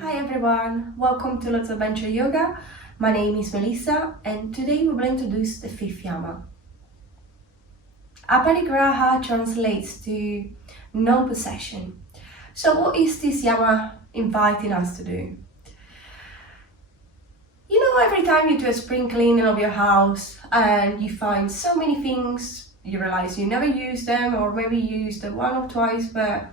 Hi everyone, welcome to Lots of Adventure Yoga. My name is Melissa and today we will introduce the fifth yama. Aparigraha translates to no possession. So what is this yama inviting us to do? You know, every time you do a spring cleaning of your house and you find so many things, you realize you never use them, or maybe you used them one or twice but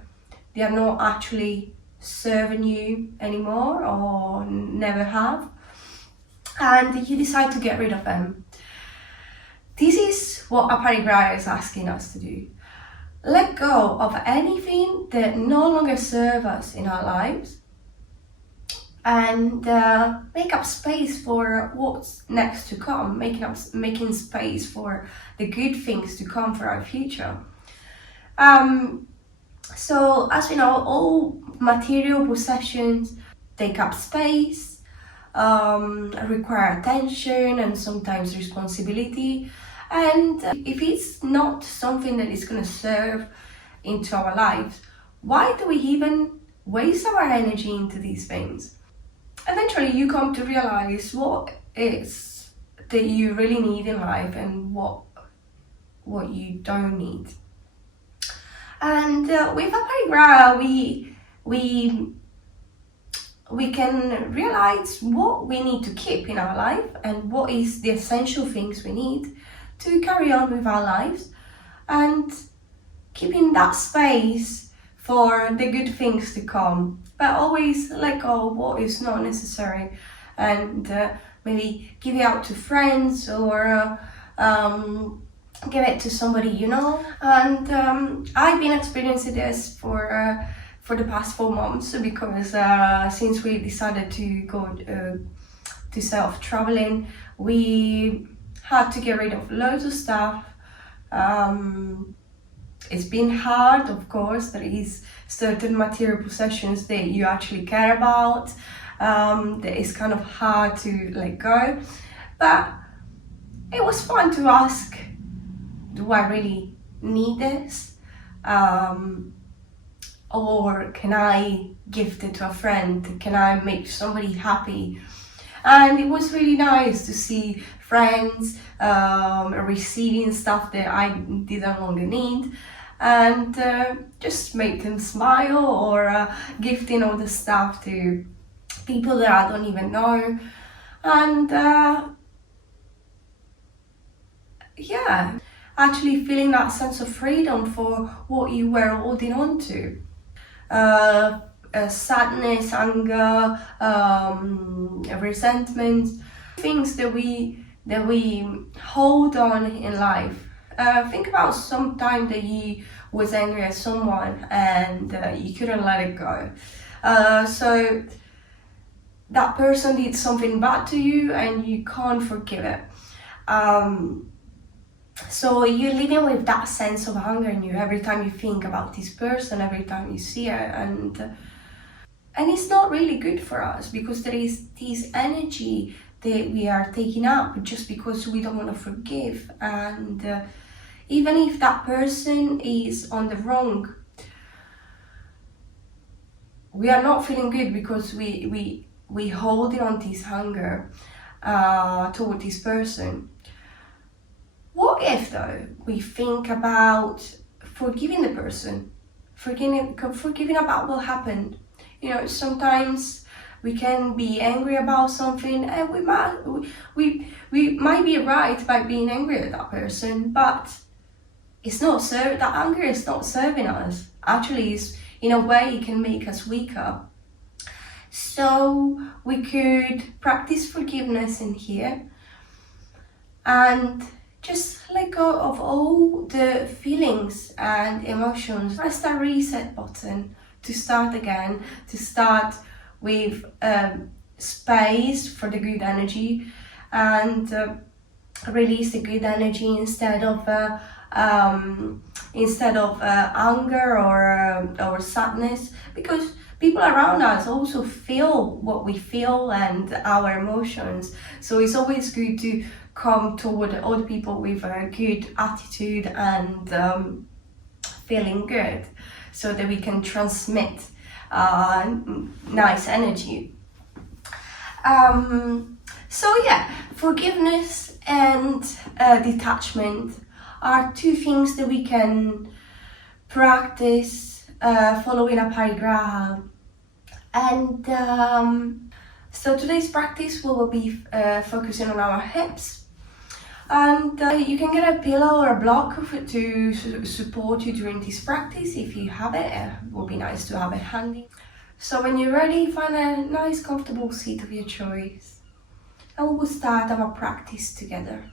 they are not actually serving you anymore or never have, and you decide to get rid of them. This is what Aparigraha is asking us to do. Let go of anything that no longer serves us in our lives and make up space for what's next to come, making space for the good things to come for our future. So as we know, all material possessions take up space, require attention and sometimes responsibility. And if it's not something that is going to serve into our lives, why do we even waste our energy into these things? Eventually you come to realize what is that you really need in life and what you don't need. And with Aparigraha, we can realize what we need to keep in our life and what is the essential things we need to carry on with our lives, and keeping that space for the good things to come, but always let go of what is not necessary and maybe give it out to friends or give it to somebody you know. And I've been experiencing this for the past 4 months, because since we decided to go to self-traveling, we had to get rid of loads of stuff. It's been hard, of course. There is certain material possessions that you actually care about that is kind of hard to let go, but it was fun to ask, do I really need this? Or can I gift it to a friend? Can I make somebody happy? And it was really nice to see friends receiving stuff that I didn't longer need, and just make them smile, or gifting all the stuff to people that I don't even know. And yeah, actually feeling that sense of freedom for what you were holding on to. Sadness, anger, resentment, things that we hold on in life. Think about some time that you was angry at someone and you couldn't let it go. So that person did something bad to you and you can't forgive it. So you're living with that sense of anger in you every time you think about this person, every time you see her, and it's not really good for us, because there is this energy that we are taking up just because we don't want to forgive. And even if that person is on the wrong, we are not feeling good because we holding on this anger toward this person. What if though we think about forgiving the person, forgiving about what happened? You know, sometimes we can be angry about something, and we might be right by being angry at that person, but it's not that anger is not serving us. Actually, it's, in a way, it can make us weaker. So we could practice forgiveness in here and just let go of all the feelings and emotions. Press that reset button to start again, to start with space for the good energy, and release the good energy instead of anger or sadness, because people around us also feel what we feel and our emotions. So it's always good to come toward other people with a good attitude and feeling good. so that we can transmit nice energy. So yeah, forgiveness and detachment are two things that we can practice following a parigraha. And so today's practice will be focusing on our hips. And you can get a pillow or a block to support you during this practice if you have it. It will be nice to have it handy. So when you're ready, find a nice comfortable seat of your choice. And we will start our practice together.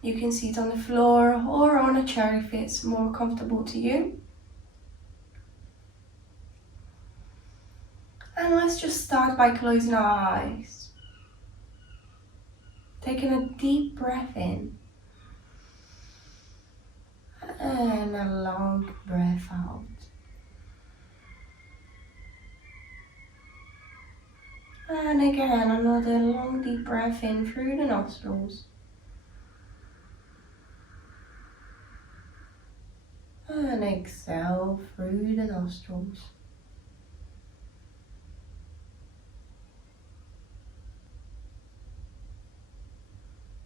You can sit on the floor or on a chair if it's more comfortable to you. And let's just start by closing our eyes. Taking a deep breath in. And a long breath out. And again, another long deep breath in through the nostrils. And exhale through the nostrils.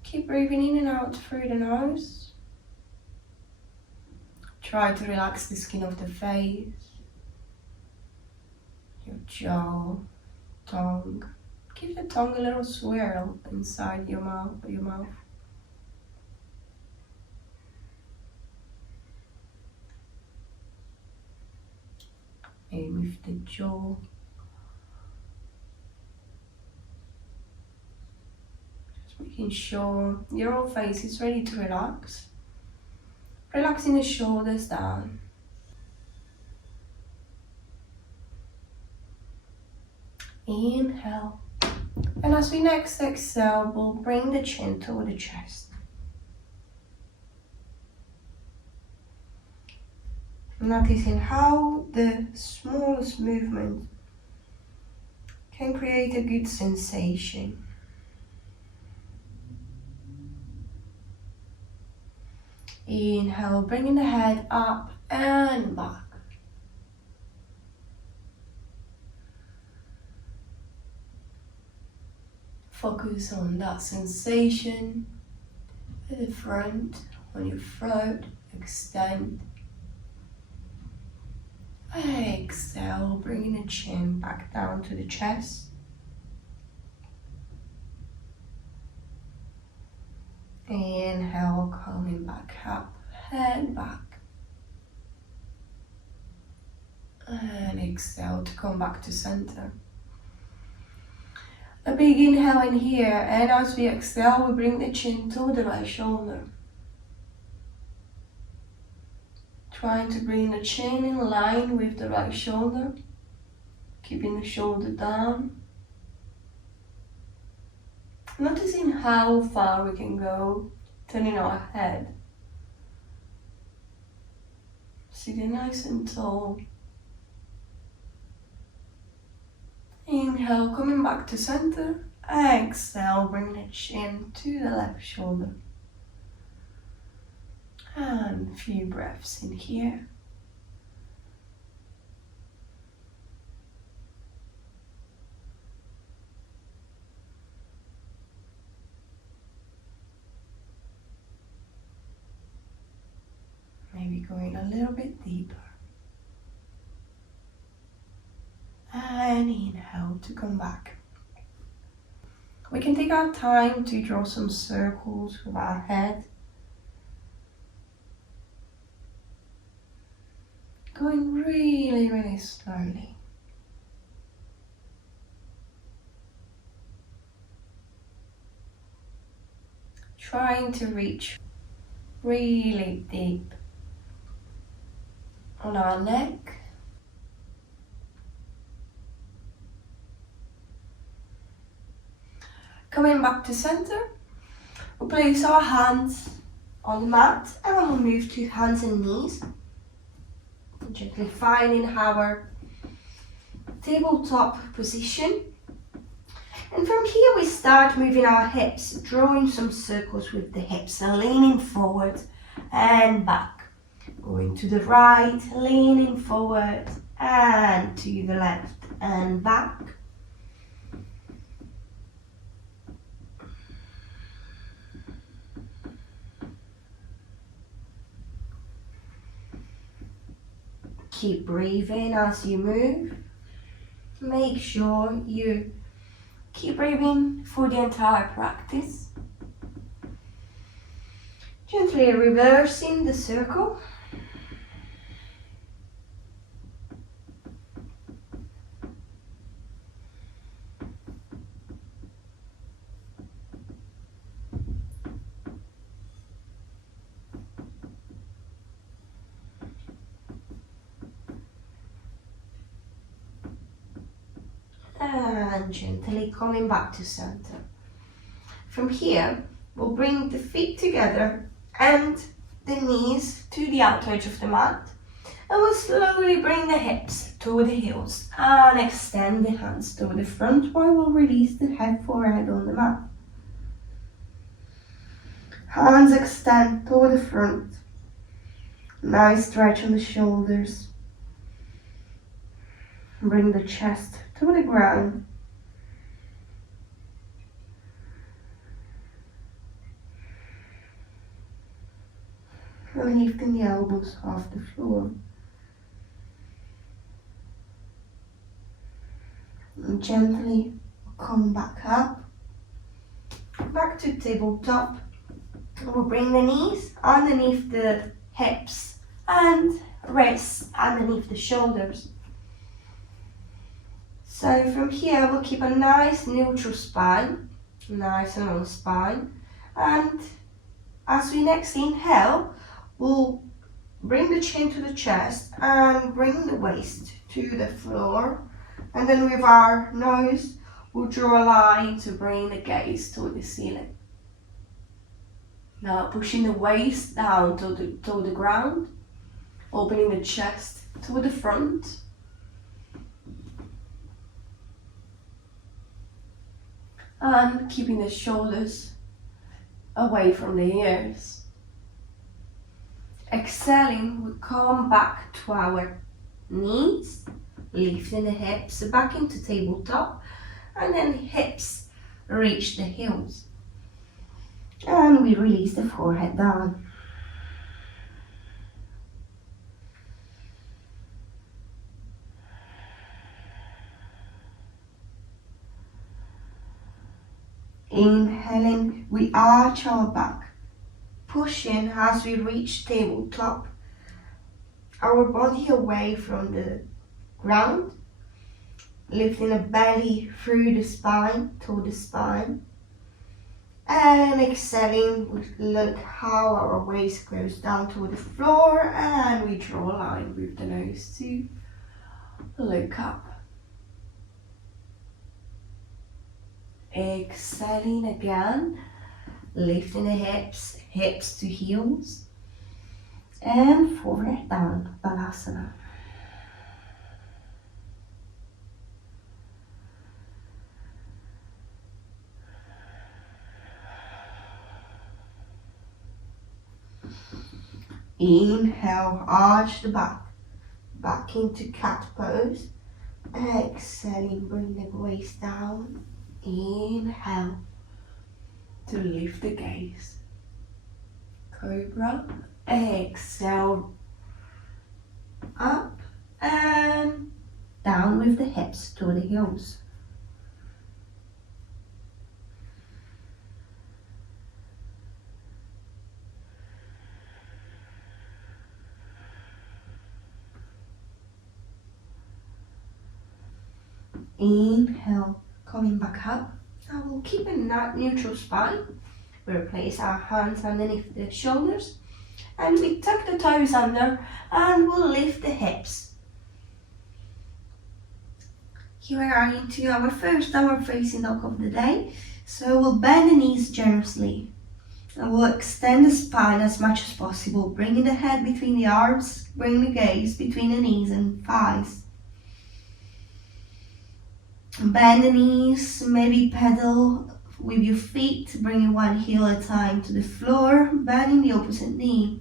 Keep breathing in and out through the nose. Try to relax the skin of the face, your jaw, tongue. Give the tongue a little swirl inside your mouth. Maybe with the jaw. Just making sure your whole face is ready to relax. Relaxing the shoulders down. Inhale. And as we next exhale, we'll bring the chin toward the chest. Noticing how the smallest movement can create a good sensation. Inhale, bringing the head up and back. Focus on that sensation at the front, on your throat. Extend. Exhale, bringing the chin back down to the chest. Inhale, coming back up, head back. And exhale to come back to center. A big inhale in here, and as we exhale, we bring the chin to the right shoulder. Trying to bring the chin in line with the right shoulder, keeping the shoulder down. Noticing how far we can go, turning our head. Sitting nice and tall. Inhale, coming back to center. Exhale, bring the chin to the left shoulder. And a few breaths in here. Maybe going a little bit deeper. And inhale to come back. We can take our time to draw some circles with our head. Going really, really slowly. Trying to reach really deep on our neck. Coming back to center, we'll place our hands on the mat and we'll move to hands and knees. Gently finding our tabletop position. And from here we start moving our hips, drawing some circles with the hips and leaning forward and back. Going to the right, leaning forward and to the left and back. Keep breathing as you move. Make sure you keep breathing for the entire practice. Gently reversing the circle. And gently coming back to center. From here, we'll bring the feet together and the knees to the outer edge of the mat. And we'll slowly bring the hips to the heels and extend the hands to the front while we'll release the head forehead on the mat. Hands extend toward the front. Nice stretch on the shoulders. Bring the chest to the ground. Lifting the elbows off the floor. And gently come back up. Back to tabletop. We'll bring the knees underneath the hips and wrists underneath the shoulders. So from here we'll keep a nice neutral spine, nice and long spine, and as we next inhale, we'll bring the chin to the chest and bring the waist to the floor, and then with our nose we'll draw a line to bring the gaze to the ceiling. Now pushing the waist down to the ground, opening the chest to the front. And keeping the shoulders away from the ears. Exhaling, we come back to our knees, lifting the hips back into tabletop, and then hips reach the heels. And we release the forehead down. Inhaling, we arch our back, pushing as we reach tabletop, our body away from the ground, lifting the belly through the spine, to the spine, and exhaling, we look how our waist goes down to the floor, and we draw a line with the nose to look up. Exhaling again, lifting the hips, hips to heels, and forehead down, Balasana. Inhale, arch the back into cat pose. Exhaling, bring the waist down. Inhale to lift the gaze. Cobra. Exhale, up and down with the hips to the heels. Inhale, coming back up. Now we'll keep a neutral spine. We'll place our hands underneath the shoulders and we tuck the toes under and we'll lift the hips. Here we are into our first downward facing dog of the day. So we'll bend the knees generously and we'll extend the spine as much as possible, bringing the head between the arms, bring the gaze between the knees and thighs. Bend the knees, maybe pedal with your feet, bringing one heel at a time to the floor, bending the opposite knee.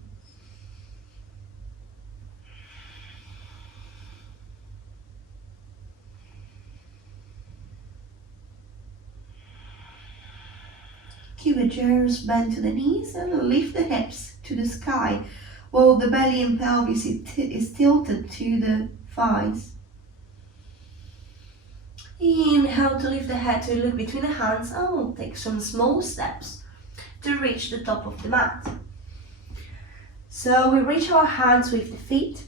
give a generous bend to the knees and lift the hips to the sky while the belly and pelvis is tilted to the thighs. Inhale to lift the head to look between the hands, and we'll take some small steps to reach the top of the mat. So we reach our hands with the feet,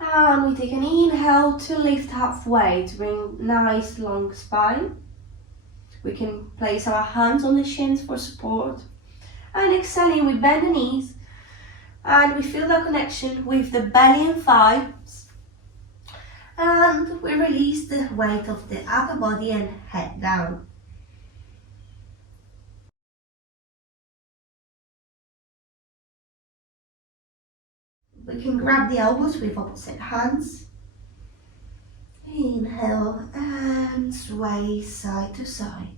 and we take an inhale to lift halfway to bring nice long spine. We can place our hands on the shins for support, and exhaling we bend the knees and we feel the connection with the belly and thighs, and we release the weight of the upper body and head down. We can grab the elbows with opposite hands. Inhale and sway side to side.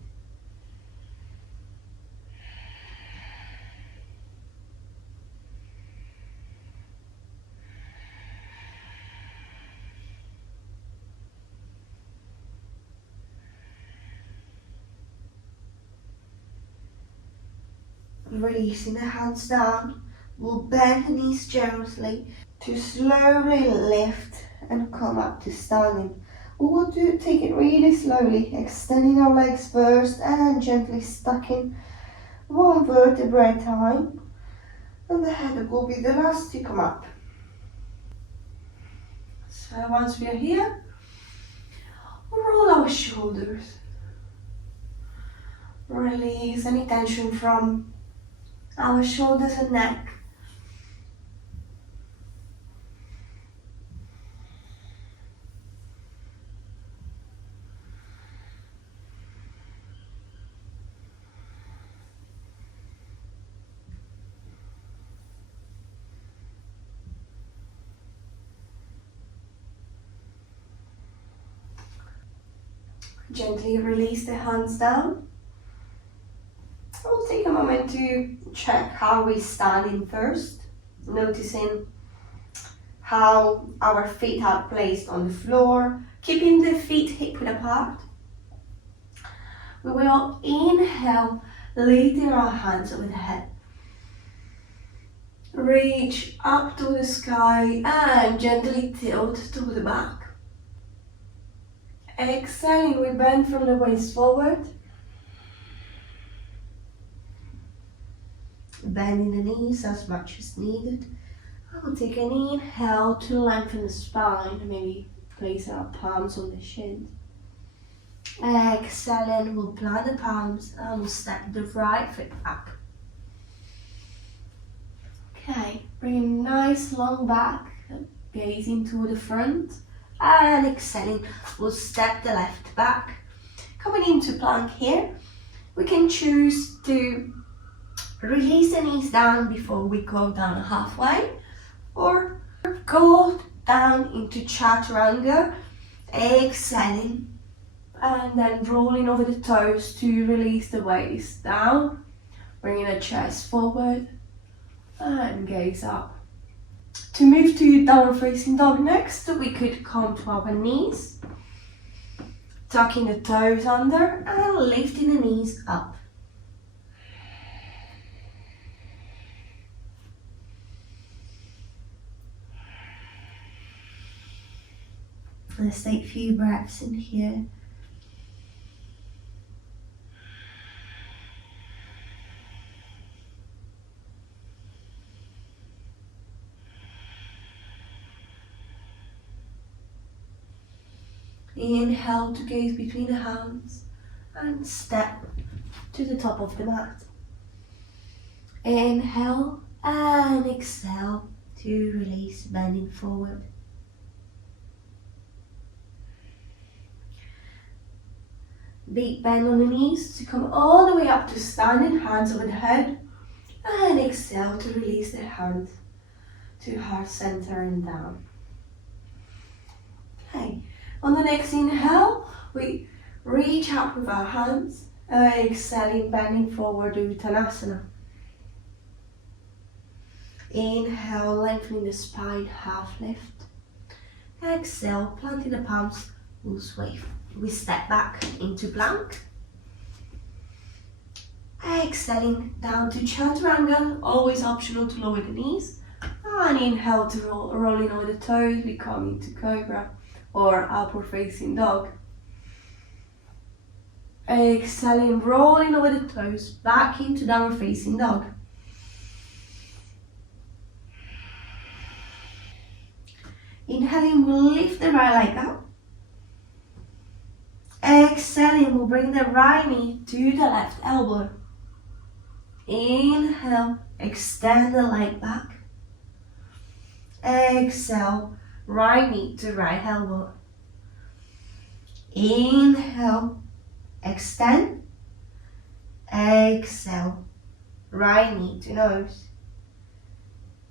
Releasing the hands down, we'll bend the knees generously to slowly lift and come up to standing. We will take it really slowly, extending our legs first and gently stacking one vertebra at a time, and the head will be the last to come up. So once we are here, roll our shoulders. Release any tension from our shoulders and neck. Gently release the hands down. We'll take a moment to check how we're standing first, noticing how our feet are placed on the floor, keeping the feet hip width apart. We will inhale, lifting our hands over the head. Reach up to the sky and gently tilt to the back. Exhaling, we bend from the waist forward. Bending the knees as much as needed. I'll take an inhale to lengthen the spine, maybe place our palms on the shins. Exhaling, we'll plant the palms and we'll step the right foot back. Okay, bring a nice long back, gazing to the front, and exhaling, we'll step the left back. Coming into plank here, we can choose to release the knees down before we go down halfway, or go down into chaturanga, exhaling, and then rolling over the toes to release the waist down, bringing the chest forward and gaze up. To move to downward facing dog next, we could come to our knees, tucking the toes under and lifting the knees up. Let's take a few breaths in here. Inhale to gaze between the hands and step to the top of the mat. Inhale and exhale to release, bending forward. Big bend on the knees to come all the way up to standing, hands over the head, and exhale to release the hands to heart center and down. Okay, on the next inhale, we reach up with our hands, exhaling, bending forward to Uttanasana. Inhale, lengthening the spine, half lift. Exhale, planting the palms, we'll sway. We step back into plank. Exhaling down to chaturanga, always optional to lower the knees. And inhale to rolling over the toes, we come into cobra or upward facing dog. Exhaling, rolling over the toes, back into downward facing dog. Inhaling, we'll lift the right leg up. Exhaling, we'll bring the right knee to the left elbow. Inhale, extend the leg back. Exhale, right knee to right elbow. Inhale, extend. Exhale, right knee to nose.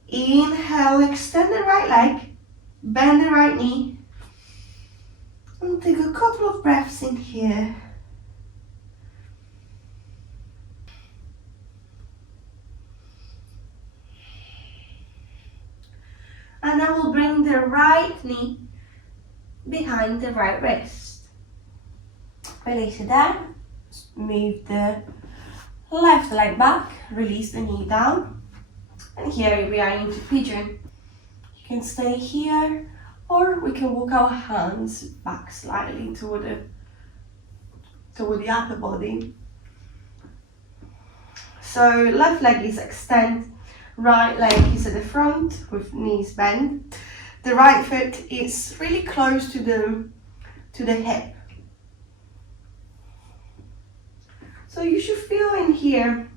Inhale, extend the right leg. Bend the right knee. And take a couple of breaths in here. And I will bring the right knee behind the right wrist. Release it down. Move the left leg back. Release the knee down. And here we are into pigeon. You can stay here, or we can walk our hands back slightly toward the upper body. So left leg is extend. Right leg is at the front with knees bent. The right foot is really close to the hip. So you should feel in here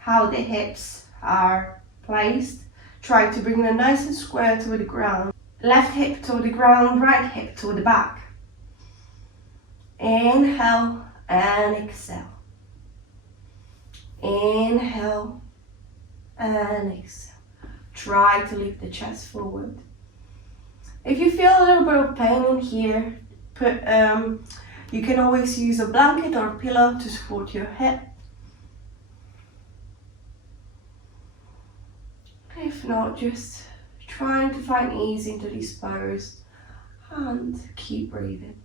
how the hips are placed. Try to bring them nice and square to the ground. Left hip to the ground, right hip to the back. Inhale and exhale. Inhale and exhale. Try to lift the chest forward. If you feel a little bit of pain in here, you can always use a blanket or a pillow to support your hip. If not, just trying to find ease into this pose and keep breathing.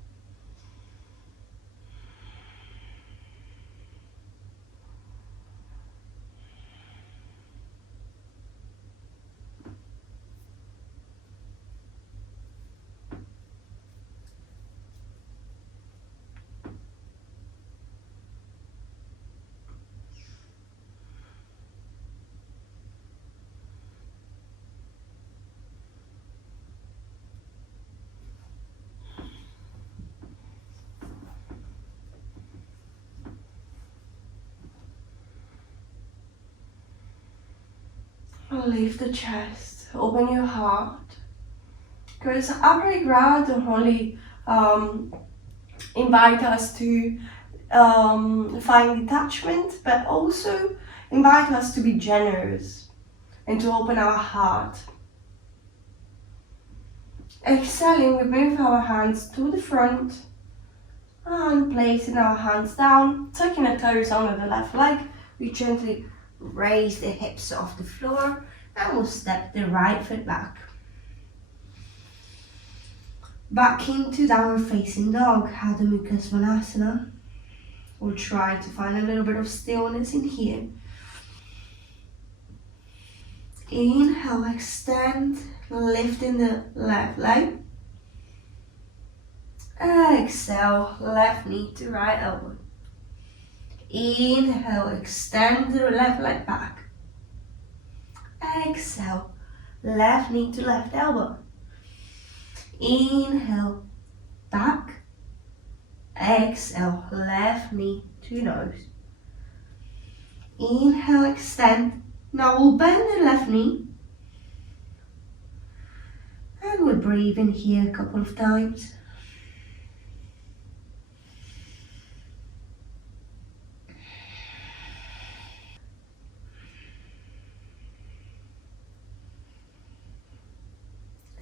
Lift the chest, open your heart. Because upper ground don't only invite us to find detachment, but also invite us to be generous and to open our heart. Exhaling, we move our hands to the front and placing our hands down, tucking the toes under the left leg. We gently raise the hips off the floor and we'll step the right foot back. Back into downward facing dog, Adho Mukha Svanasana. We'll try to find a little bit of stillness in here. Inhale, extend, lifting the left leg. Exhale, left knee to right elbow. Inhale, extend the left leg back. Exhale, left knee to left elbow. Inhale, back. Exhale, left knee to nose. Inhale, extend. Now we'll bend the left knee. And we'll breathe in here a couple of times.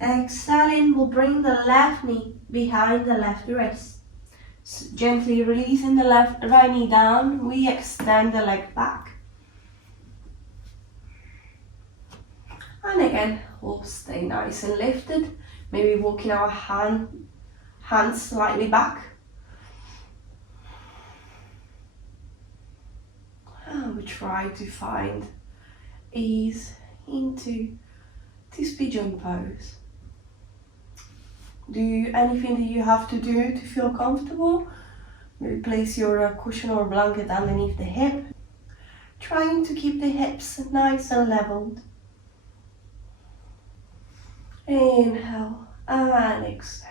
Exhaling, we'll bring the left knee behind the left wrist. Gently releasing the right knee down, we extend the leg back. And again, we'll stay nice and lifted. Maybe walking our hands slightly back. And we try to find ease into this pigeon pose. Do anything that you have to do to feel comfortable. Maybe place your cushion or blanket underneath the hip, trying to keep the hips nice and leveled. Inhale and exhale.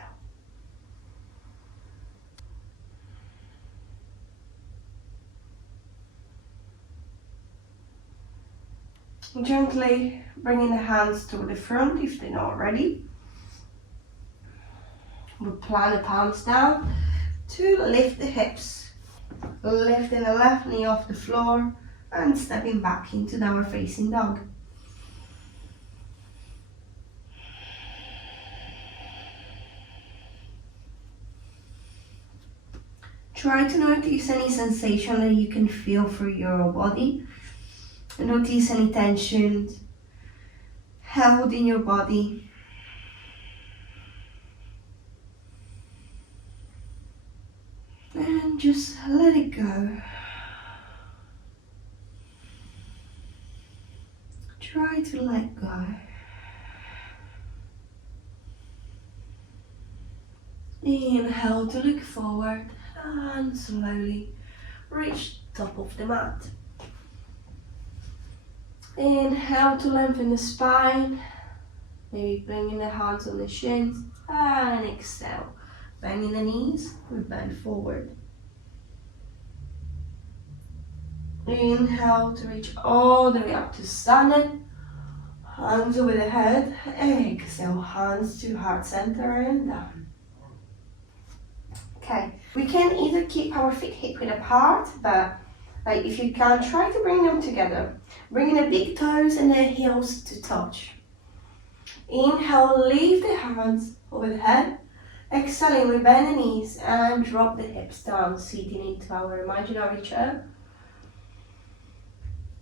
Gently bringing the hands to the front if they're not ready. We'll plant the palms down to lift the hips. Lifting the left knee off the floor and stepping back into downward facing dog. Try to notice any sensation that you can feel through your body. Notice any tension held in your body. And just let it go. Try to let go. Inhale to look forward and slowly reach top of the mat. Inhale to lengthen the spine, maybe bringing the hands on the shins, and exhale, bending the knees, we bend forward. Inhale to reach all the way up to standing, hands over the head, exhale, hands to heart center and down. Okay, we can either keep our feet hip width apart, but if you can, try to bring them together. Bringing the big toes and the heels to touch. Inhale, lift the hands over the head. Exhaling, we bend the knees and drop the hips down, seating into our imaginary chair.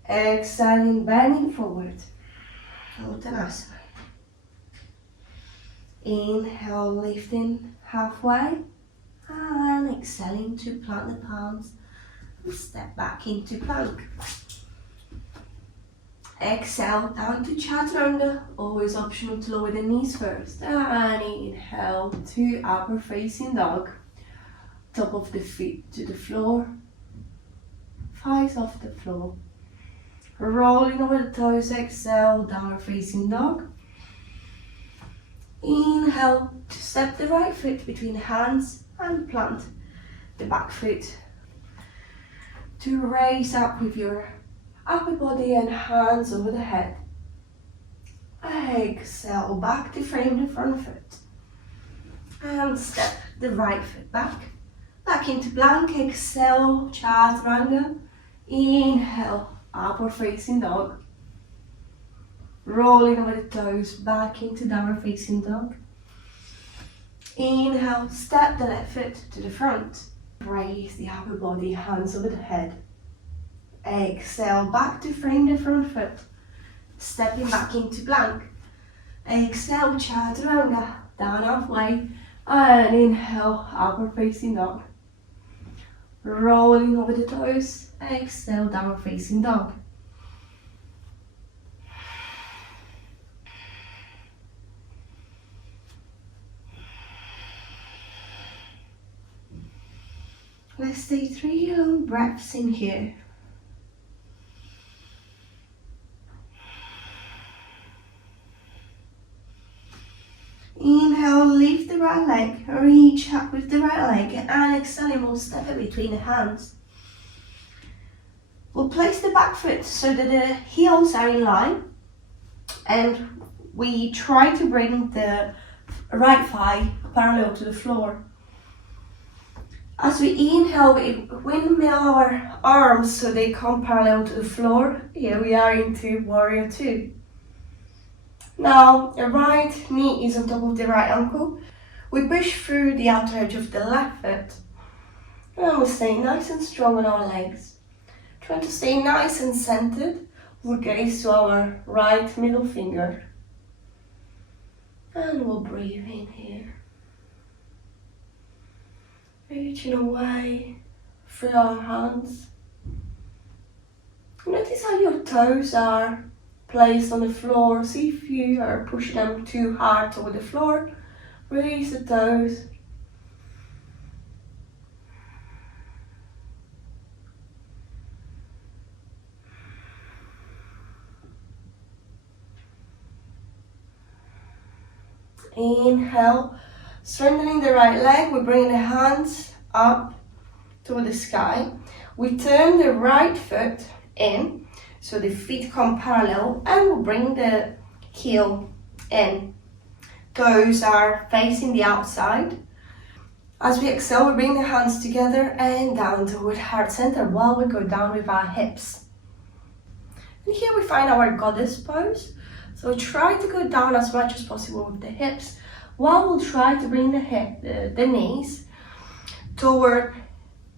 Exhaling, bending forward. Uttanasana. Inhale, lifting halfway. And exhaling to plant the palms. Step back into plank. Exhale down to chaturanga, always optional to lower the knees first. And inhale to upward facing dog. Top of the feet to the floor, thighs off the floor. Rolling over the toes, exhale, downward facing dog. Inhale to step the right foot between the hands and plant the back foot. To raise up with your upper body and hands over the head. Exhale, back to frame the front foot. And step the right foot back. Back into plank, exhale, chaturanga. Inhale, upward facing dog. Rolling over the toes, back into downward facing dog. Inhale, step the left foot to the front. Raise the upper body, hands over the head. Exhale, back to frame the front foot. Stepping back into plank. Exhale, chaturanga, down halfway. And inhale, upward facing dog. Rolling over the toes. Exhale, downward facing dog. Let's take 3 long breaths in here. Inhale, lift the right leg, reach up with the right leg, and exhaling, we'll step it between the hands. We'll place the back foot so that the heels are in line, and we try to bring the right thigh parallel to the floor. As we inhale, we windmill our arms so they come parallel to the floor. Here we are into warrior 2. Now, the right knee is on top of the right ankle. We push through the outer edge of the left foot. And we stay nice and strong on our legs. Try to stay nice and centered. We'll gaze to our right middle finger. And we'll breathe in here. Reaching away through our hands. Notice how your toes are placed on the floor. See if you are pushing them too hard toward the floor. Release the toes. Inhale, strengthening the right leg. We bring the hands up toward the sky. We turn the right foot in, so the feet come parallel, and we bring the heel in. Toes are facing the outside. As we exhale, we bring the hands together and down toward heart center while we go down with our hips. And here we find our goddess pose. So try to go down as much as possible with the hips, while we'll try to bring the knees toward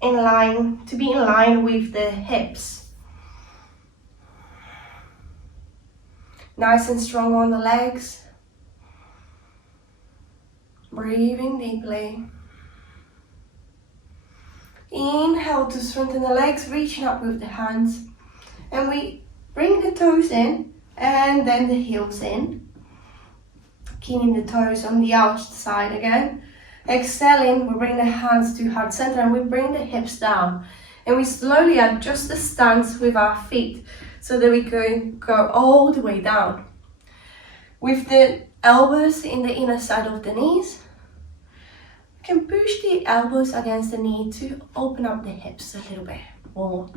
to be in line with the hips. Nice and strong on the legs. Breathing deeply. Inhale to strengthen the legs, reaching up with the hands. And we bring the toes in and then the heels in. Keeping the toes on the outside again. Exhaling, we bring the hands to heart center and we bring the hips down. And we slowly adjust the stance with our feet so that we can go all the way down. With the elbows in the inner side of the knees, we can push the elbows against the knee to open up the hips a little bit more.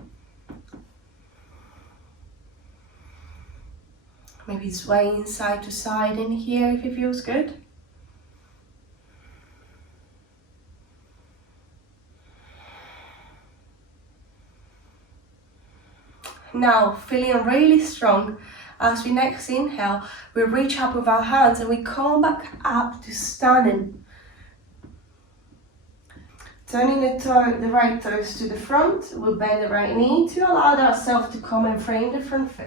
Maybe swaying side to side in here if it feels good. Now, feeling really strong, as we next inhale, we reach up with our hands and we come back up to standing. Turning the right toes to the front, we'll bend the right knee to allow ourselves to come and frame the front foot.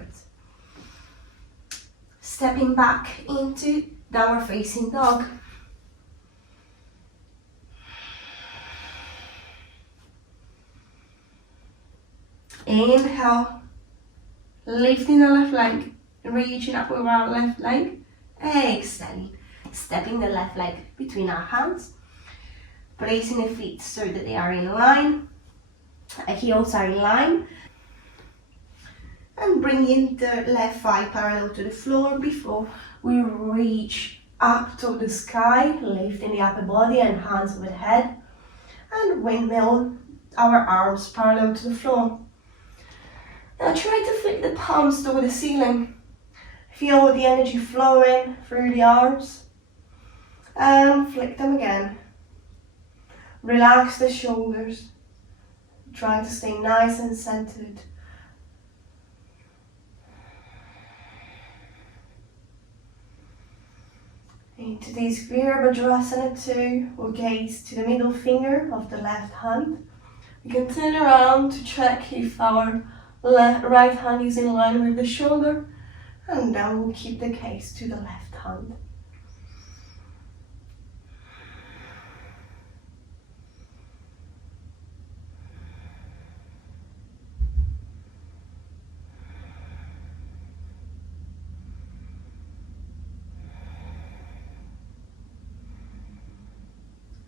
Stepping back into downward facing dog. Inhale, lifting the left leg, reaching up with our left leg. Exhaling, stepping the left leg between our hands, placing the feet so that they are in line, heels are in line, and bringing the left thigh parallel to the floor before we reach up to the sky, lifting the upper body and hands overhead, and windmill our arms parallel to the floor. Now try to flick the palms toward the ceiling. Feel the energy flowing through the arms, and flick them again. Relax the shoulders, trying to stay nice and centered. In today's Virabhadrasana 2, we'll gaze to the middle finger of the left hand. We can turn around to check if our right hand is in line with the shoulder, and then we'll keep the gaze to the left hand.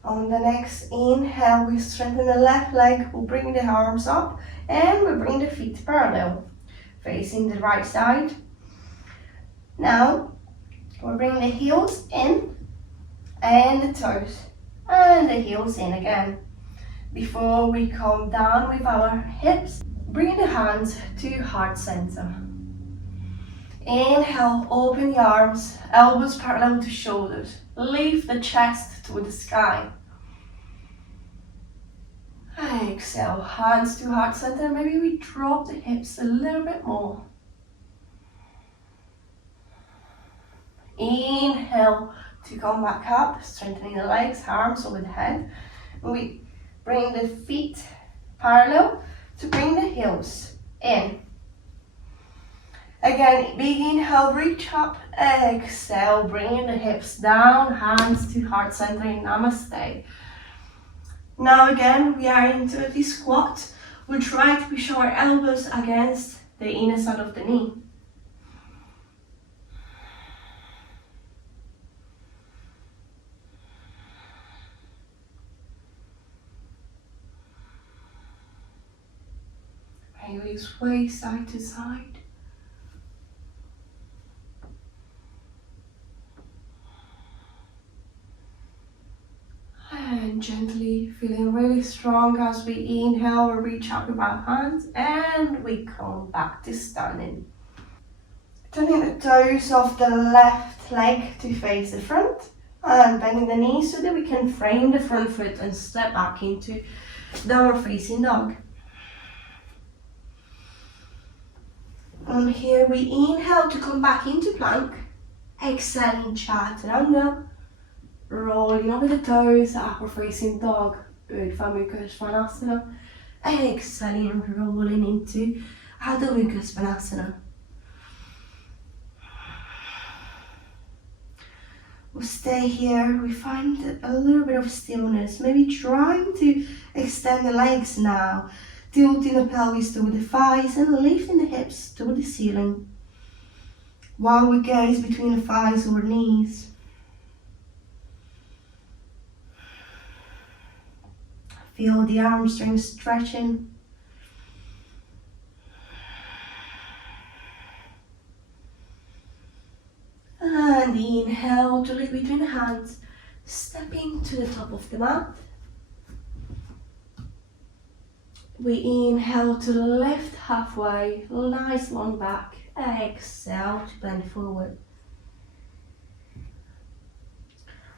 On the next inhale, we strengthen the left leg, we'll bring the arms up and we bring the feet parallel, facing the right side. Now, we'll bring the heels in and the toes and the heels in again. Before we come down with our hips, bring the hands to heart center. Inhale, open the arms, elbows parallel to shoulders. Lift the chest toward the sky. Exhale, hands to heart center. Maybe we drop the hips a little bit more. Inhale to come back up, strengthening the legs, arms over the head. We bring the feet parallel to bring the heels in. Again, big inhale, reach up, exhale, bringing the hips down, hands to heart center in Namaste. Now again, we are into the squat. We'll try to push our elbows against the inner side of the knee. And you sway side to side. And gently feeling really strong as we inhale, we reach up with our hands and we come back to standing. Turning the toes of the left leg to face the front and bending the knees so that we can frame the front foot and step back into downward facing dog. And here we inhale to come back into plank, exhaling chaturanga, rolling over the toes, upward facing dog, Urdhva Mukha Svanasana, exhaling, rolling into Adho Mukha Svanasana. We'll stay here, we find a little bit of stillness, maybe trying to extend the legs now, tilting the pelvis toward the thighs and lifting the hips toward the ceiling, while we gaze between the thighs or knees. Feel the hamstrings stretching. And inhale to lift between the hands, stepping to the top of the mat. We inhale to lift halfway, nice long back. Exhale to bend forward.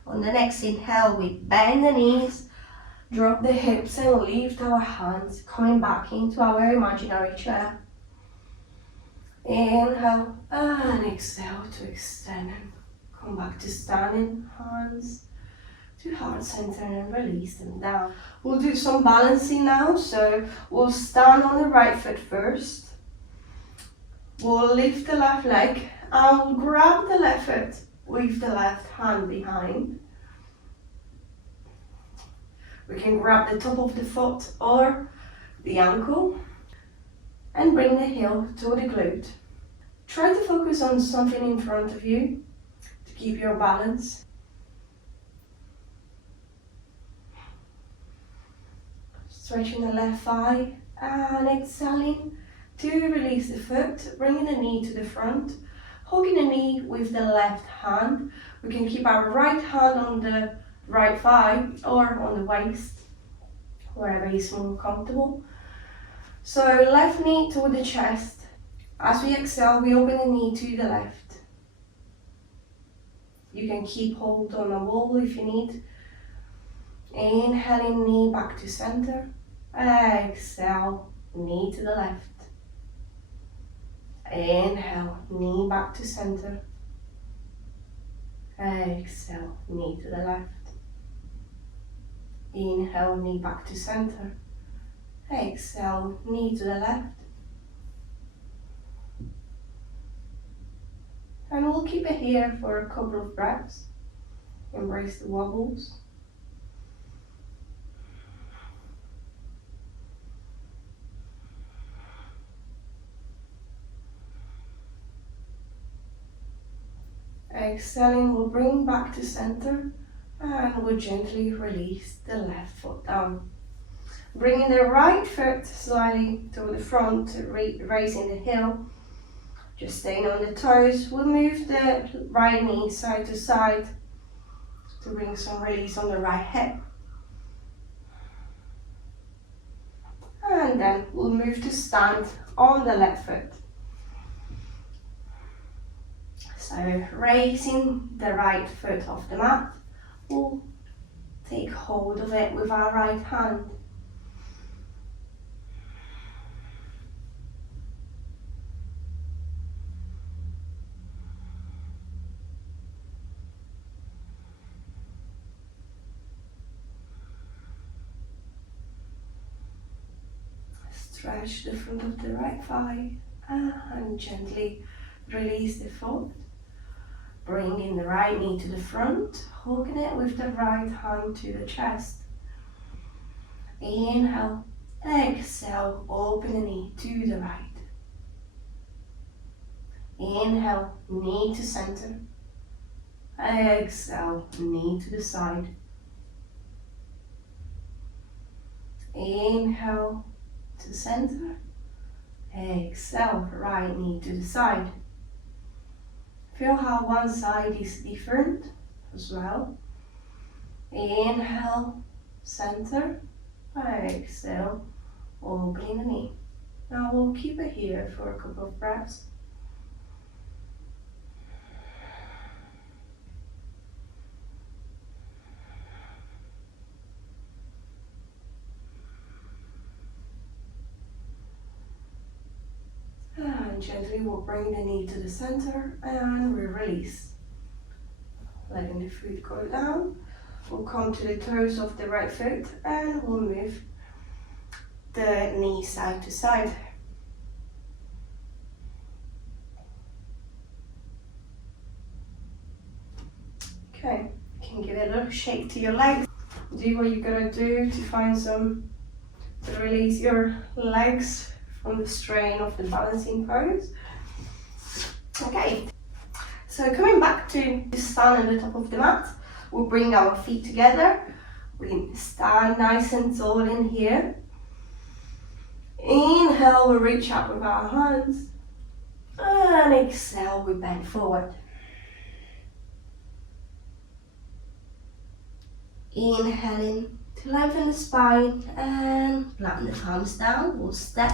On the next inhale, we bend the knees, drop the hips and lift our hands, coming back into our imaginary chair. Inhale and exhale to extend and come back to standing, hands to heart center and release them down. We'll do some balancing now, so we'll stand on the right foot first. We'll lift the left leg and we'll grab the left foot with the left hand behind. We can grab the top of the foot or the ankle and bring the heel to the glute. Try to focus on something in front of you to keep your balance. Stretching the left thigh and exhaling to release the foot, bringing the knee to the front, hugging the knee with the left hand. We can keep our right hand on the right thigh or on the waist, wherever is more comfortable. So left knee toward the chest. As we exhale, we open the knee to the left. You can keep hold on a wall if you need. Inhaling, knee back to center. Exhale, knee to the left. Inhale, knee back to center. Exhale, knee to the left. Inhale, knee back to center. Exhale, knee to the left. And we'll keep it here for a couple of breaths. Embrace the wobbles. Exhaling, we'll bring back to center and we'll gently release the left foot down. Bringing the right foot slightly to the front, raising the heel. Just staying on the toes, we'll move the right knee side to side to bring some release on the right hip. And then we'll move to stand on the left foot. So raising the right foot off the mat, we'll take hold of it with our right hand. Stretch the front of the right thigh and gently release the foot. Bringing the right knee to the front, hugging it with the right hand to the chest. Inhale, exhale, open the knee to the right. Inhale, knee to center. Exhale, knee to the side. Inhale to center. Exhale, right knee to the side. Feel how one side is different as well. Inhale, center. Exhale, opening the knee. Now we'll keep it here for a couple of breaths. And gently we'll bring the knee to the center and we release. Letting the foot go down. We'll come to the toes of the right foot and we'll move the knee side to side. Okay, you can give it a little shake to your legs. Do what you're gonna do to find to release your legs from the strain of the balancing pose. Okay, so coming back to stand at the top of the mat, we'll bring our feet together. We stand nice and tall in here. Inhale, we reach up with our hands. And exhale, we bend forward. Inhaling to lengthen the spine and flatten the palms down. We'll step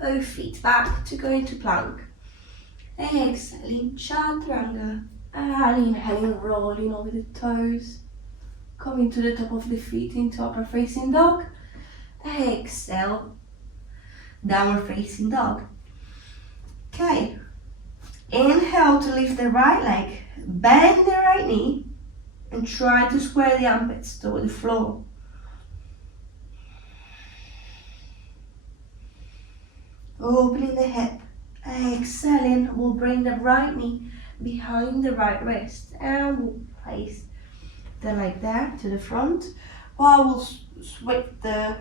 both feet back to go into plank. Exhaling, chaturanga. And inhaling, rolling over the toes. Coming to the top of the feet into upper facing dog. Exhale, downward facing dog. Okay, inhale to lift the right leg, bend the right knee and try to square the armpits toward the floor. Opening the hip, exhaling, we'll bring the right knee behind the right wrist and we'll place the leg there to the front while we'll sweep the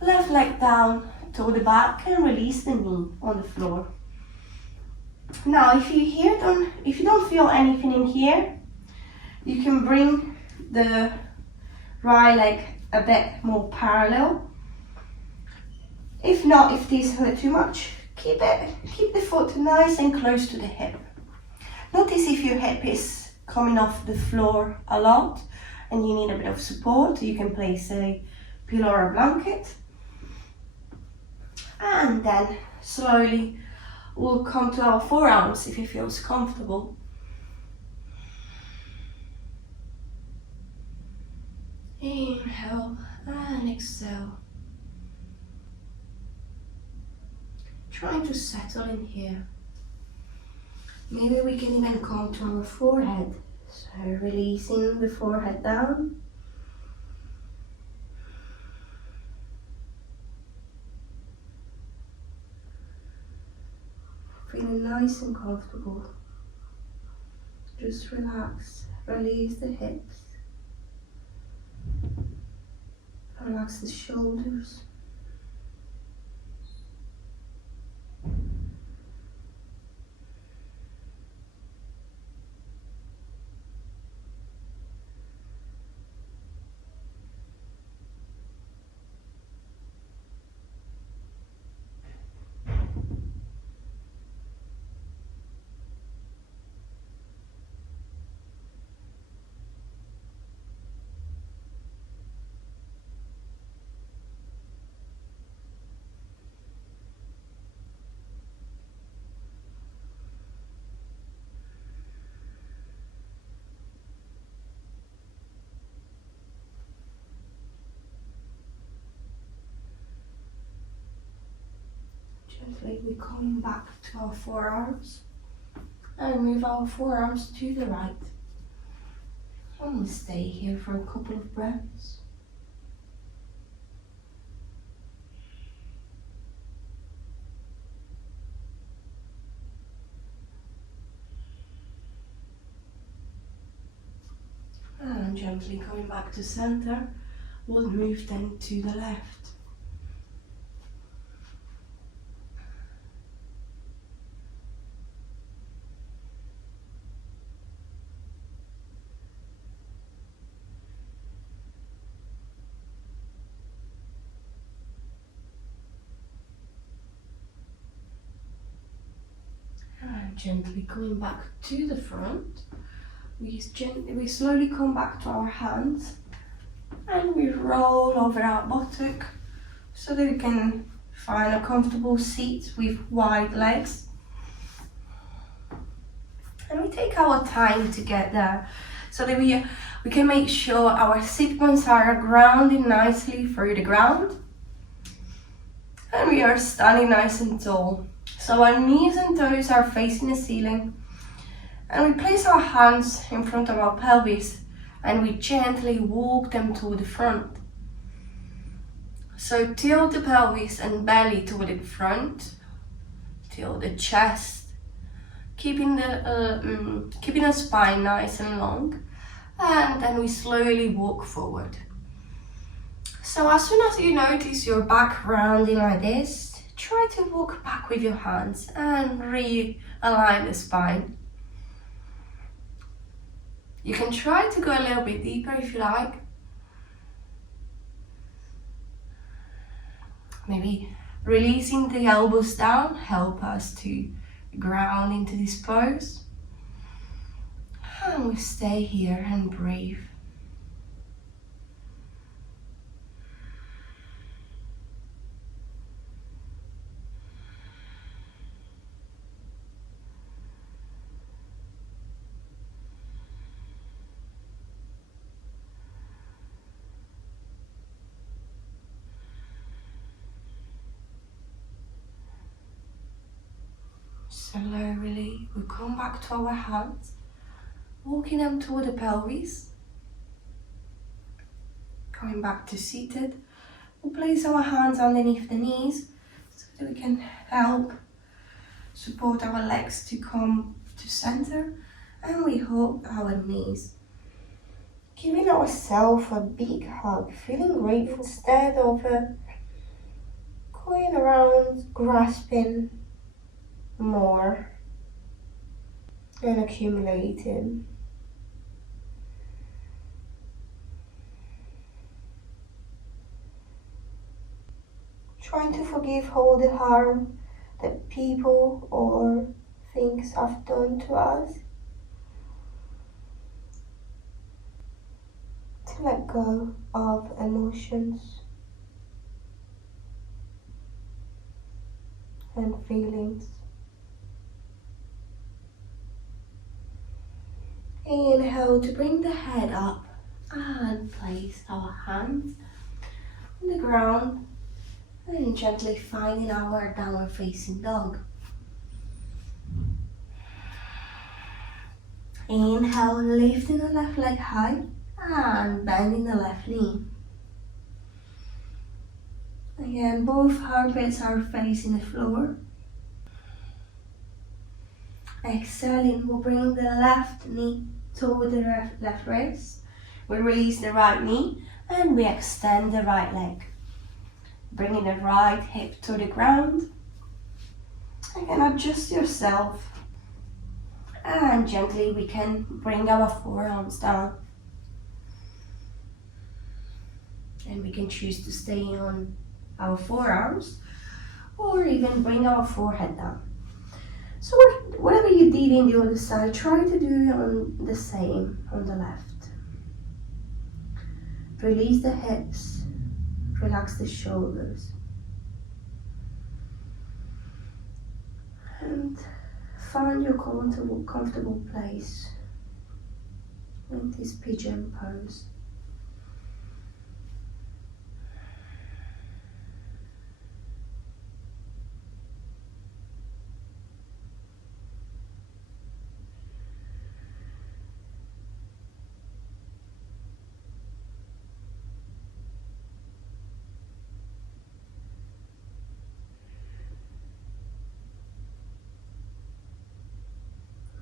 left leg down to the back and release the knee on the floor. Now if you don't feel anything in here, you can bring the right leg a bit more parallel. If not, if these hurt too much, keep the foot nice and close to the hip. Notice if your hip is coming off the floor a lot and you need a bit of support, you can place a pillow or a blanket. And then slowly we'll come to our forearms if it feels comfortable. Inhale and exhale. Trying to settle in here. Maybe we can even come to our forehead. So releasing the forehead down. Feeling nice and comfortable. Just relax. Release the hips. Relax the shoulders. Gently we're coming back to our forearms and move our forearms to the right. And we'll stay here for a couple of breaths. And gently coming back to center, we'll move then to the left. gently coming back to the front. We slowly come back to our hands and we roll over our buttock so that we can find a comfortable seat with wide legs. And we take our time to get there so that we can make sure our sit bones are grounded nicely through the ground. And we are standing nice and tall. So our knees and toes are facing the ceiling. And we place our hands in front of our pelvis and we gently walk them to the front. So tilt the pelvis and belly to the front. Tilt the chest. Keeping the spine nice and long, and then we slowly walk forward. So as soon as you notice your back rounding like this, try to walk back with your hands and realign the spine. You can try to go a little bit deeper if you like. Maybe releasing the elbows down help us to ground into this pose. And we stay here and breathe. Slowly we come back to our hands, walking them toward the pelvis. Coming back to seated, we'll place our hands underneath the knees so that we can help support our legs to come to center, and we hug our knees. Giving ourselves a big hug, feeling grateful instead of going around grasping more and accumulating. Trying to forgive all the harm that people or things have done to us. To let go of emotions and feelings. Inhale to bring the head up and place our hands on the ground and gently finding our downward facing dog. Inhale, lifting the left leg high and bending the left knee. Again, both armpits are facing the floor. Exhaling, we'll bring the left knee toward the left wrist. We release the right knee and we extend the right leg. Bringing the right hip to the ground. Again, adjust yourself. And gently we can bring our forearms down. And we can choose to stay on our forearms or even bring our forehead down. So whatever you did in the other side, try to do on the same on the left. Release the hips, relax the shoulders. And find your comfortable place in this pigeon pose.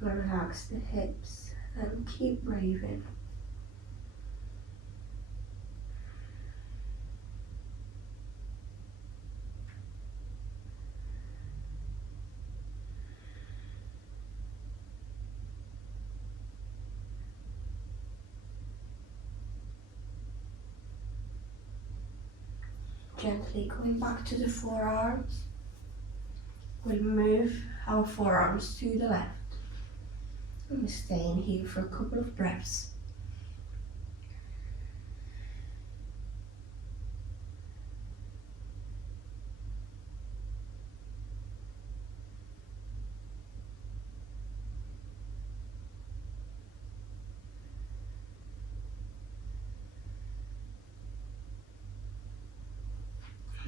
Relax the hips and keep breathing. Gently going back to the forearms. We'll move our forearms to the left. And we're staying here for a couple of breaths.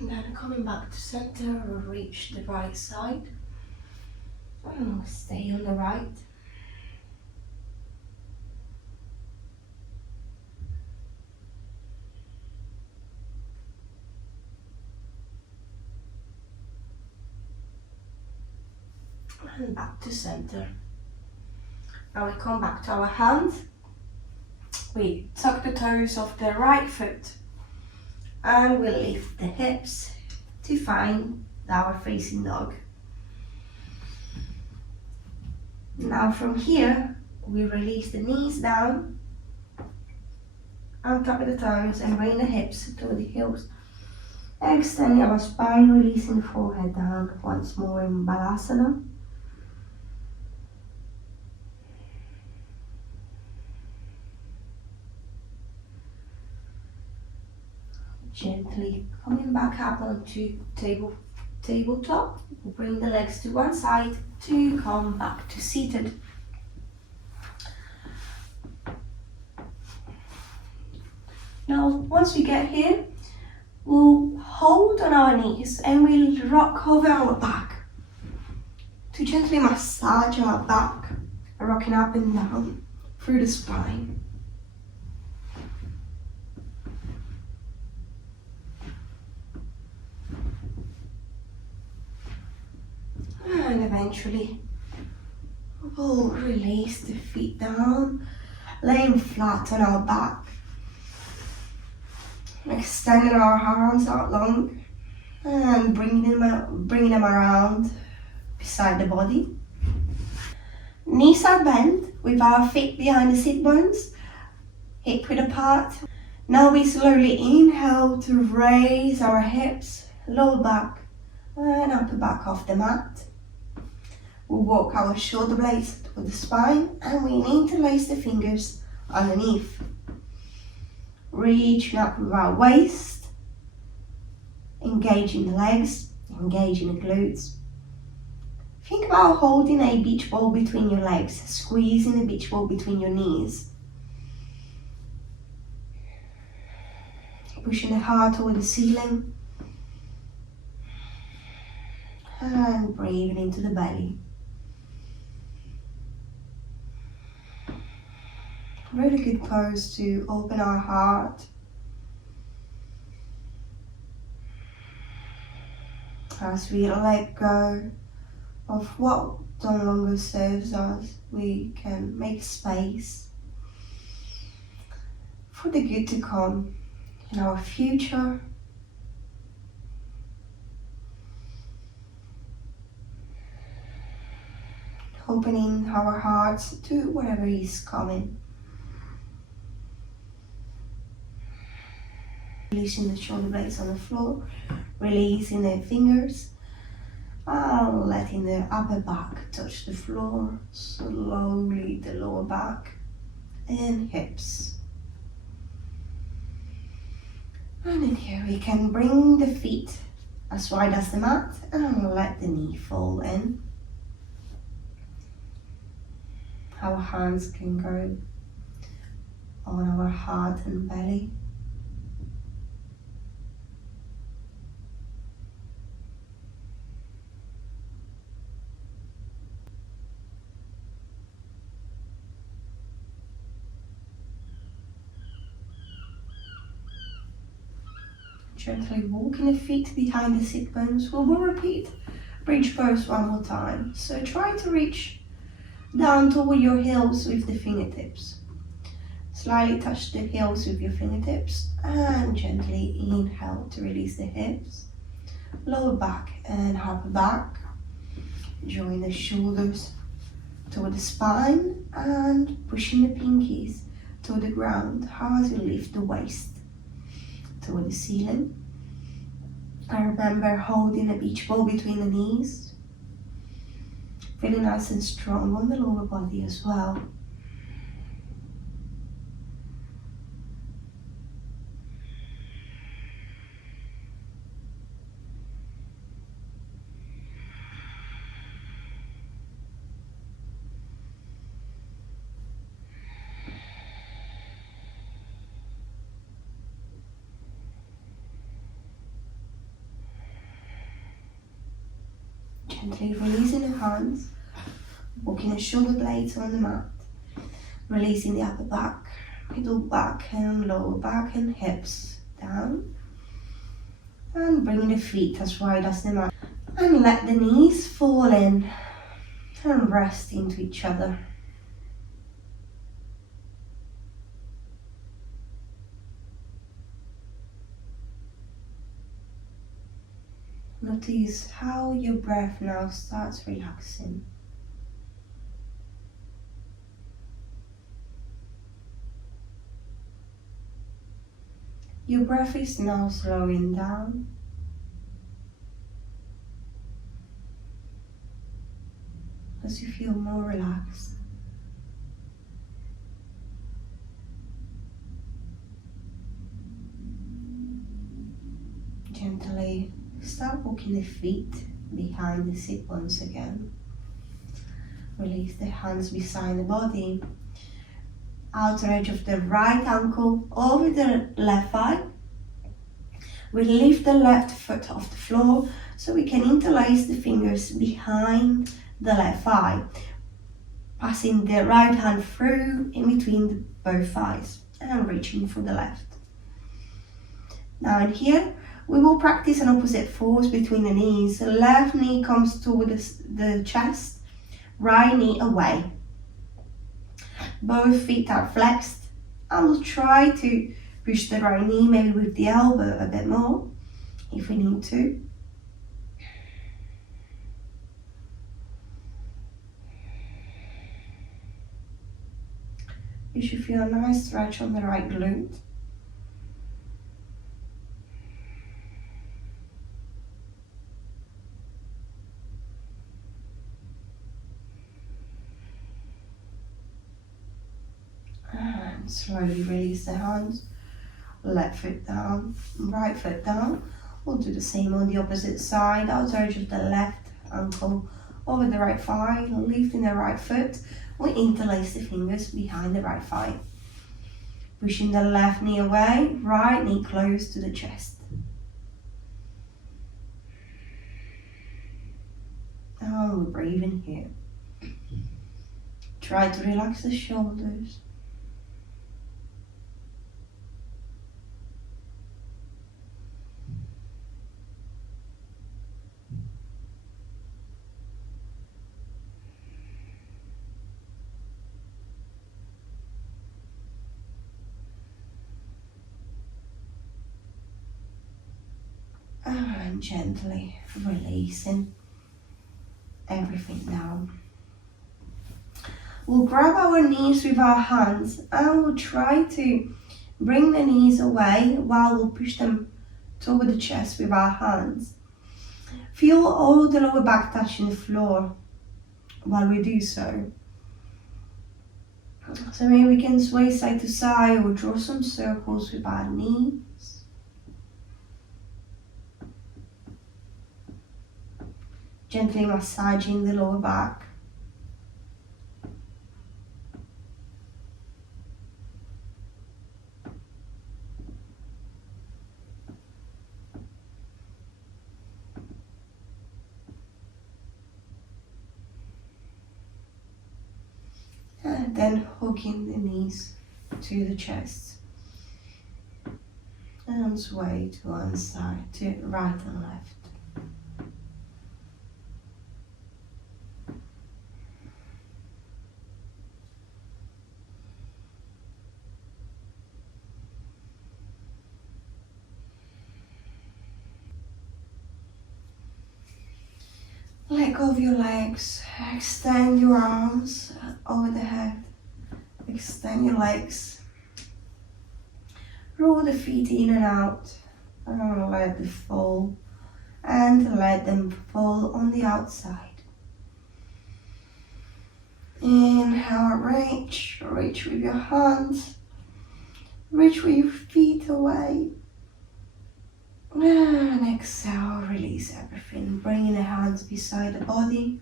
And then coming back to center, we'll reach the right side. And we'll stay on the right. And back to center. Now we come back to our hands. We tuck the toes of the right foot and we'll lift the hips to find our facing dog. Now from here, we release the knees down and tuck the toes and bring the hips to the heels. Extending our spine, releasing the forehead down once more in Balasana. Gently coming back up onto tabletop. We'll bring the legs to one side to come back to seated. Now, once we get here, we'll hold on our knees and we'll rock over our back to gently massage our back, rocking up and down through the spine. And eventually we'll release the feet down, laying flat on our back, extending our arms out long and bringing them around beside the body. Knees are bent with our feet behind the sit bones, hip width apart. Now we slowly inhale to raise our hips, lower back and upper back off the mat. We'll walk our shoulder blades to the spine and we interlace the fingers underneath. Reaching up with our waist, engaging the legs, engaging the glutes. Think about holding a beach ball between your legs, squeezing the beach ball between your knees. Pushing the heart toward the ceiling. And breathing into the belly. Really good pose to open our heart. As we let go of what no longer serves us, we can make space for the good to come in our future. Opening our hearts to whatever is coming. Releasing the shoulder blades on the floor, releasing the fingers, and letting the upper back touch the floor, slowly the lower back and hips. And in here we can bring the feet as wide as the mat and let the knee fall in. Our hands can go on our heart and belly. Gently walking the feet behind the sit bones. We will repeat bridge pose one more time. So try to reach down toward your heels with the fingertips. Slightly touch the heels with your fingertips and gently inhale to release the hips. Lower back and upper back. Join the shoulders toward the spine and pushing the pinkies toward the ground as you lift the waist toward the ceiling. And remember holding a beach ball between the knees. Feeling nice and strong on the lower body as well. Gently releasing the hands, walking the shoulder blades on the mat, releasing the upper back, middle back and lower back and hips down, and bringing the feet as wide as the mat, and let the knees fall in and rest into each other. Notice how your breath now starts relaxing. Your breath is now slowing down. As you feel more relaxed. Gently start walking the feet behind the seat once again. Release the hands beside the body. Outer edge of the right ankle over the left thigh. We lift the left foot off the floor so we can interlace the fingers behind the left thigh, passing the right hand through in between both thighs and reaching for the left. Now in here, we will practice an opposite force between the knees. The left knee comes towards the chest, right knee away. Both feet are flexed, and we'll try to push the right knee maybe with the elbow a bit more if we need to. You should feel a nice stretch on the right glute. And slowly release the hands. Left foot down, right foot down. We'll do the same on the opposite side. Outer edge of the left ankle over the right thigh, lifting the right foot. We interlace the fingers behind the right thigh. Pushing the left knee away, right knee close to the chest. And we're breathing here. Try to relax the shoulders. And gently releasing everything down. We'll grab our knees with our hands and we'll try to bring the knees away while we'll push them toward the chest with our hands. Feel all the lower back touching the floor while we do so. So maybe we can sway side to side or draw some circles with our knees. Gently massaging the lower back. And then hooking the knees to the chest. And sway to one side, to right and left. Let go of your legs, extend your arms over the head, extend your legs, roll the feet in and out, and let them fall, and let them fall on the outside. Inhale, reach with your hands, reach with your feet away. And exhale, release everything, bringing the hands beside the body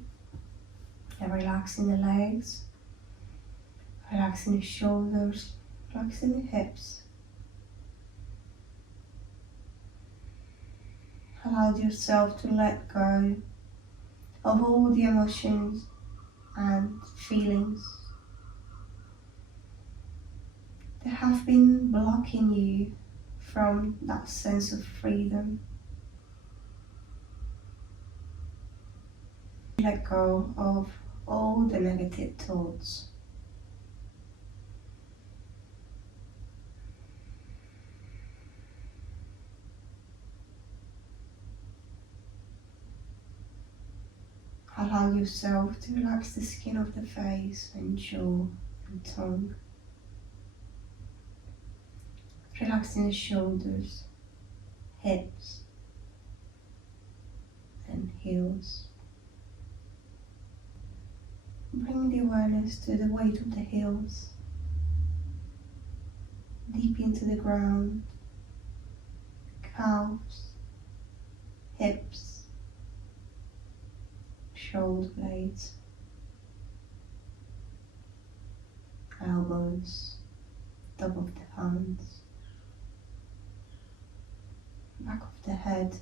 and relaxing the legs, relaxing the shoulders, relaxing the hips. Allow yourself to let go of all the emotions and feelings that have been blocking you from that sense of freedom. Let go of all the negative thoughts. Allow yourself to relax the skin of the face and jaw and tongue. Relaxing the shoulders, hips and heels. Bring the awareness to the weight of the heels, deep into the ground, calves, hips, shoulder blades, elbows, top of the hands, back of the head.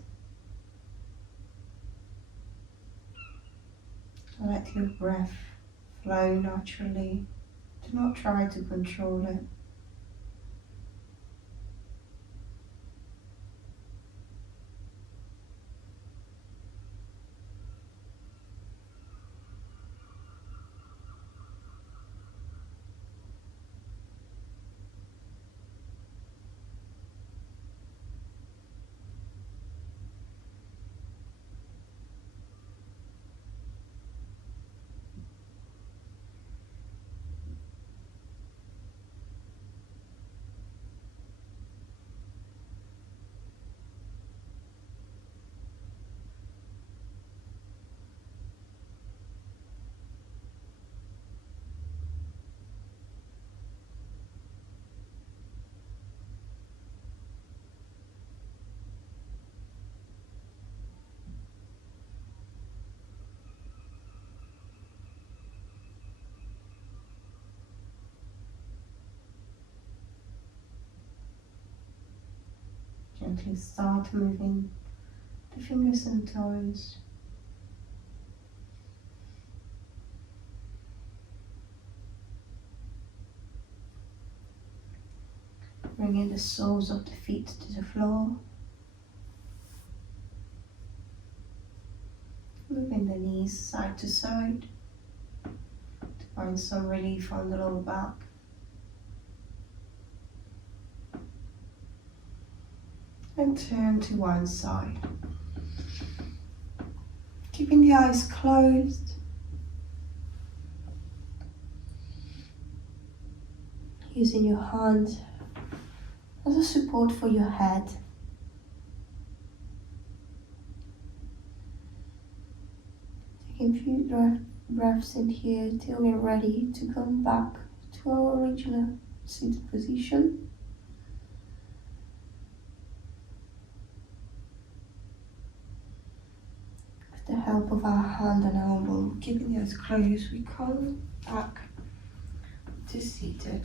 Let your breath flow naturally. Do not try to control it. Gently start moving the fingers and toes. Bringing the soles of the feet to the floor. Moving the knees side to side to find some relief on the lower back. And turn to one side. Keeping the eyes closed. Using your hand as a support for your head. Taking a few breaths in here till we're ready to come back to our original seated position. With the help of our hand and elbow, keeping the eyes closed, we come back to seated.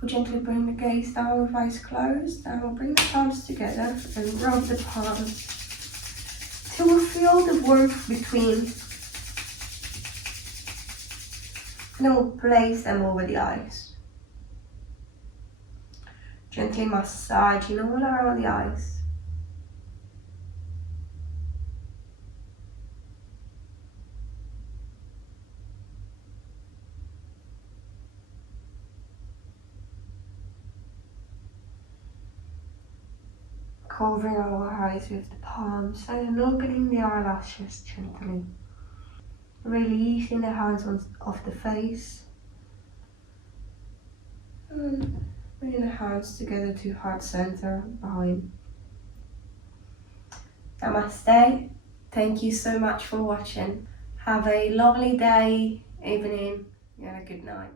We'll gently bring the gaze down with eyes closed, and we'll bring the palms together and rub the palms till we feel the warmth between. And then we'll place them over the eyes. Gently massaging all around the eyes. Covering our eyes with the palms and opening the eyelashes gently. Releasing the hands off the face. And bring the hands together to heart center, bowing. Namaste. Thank you so much for watching. Have a lovely day, evening, and a good night.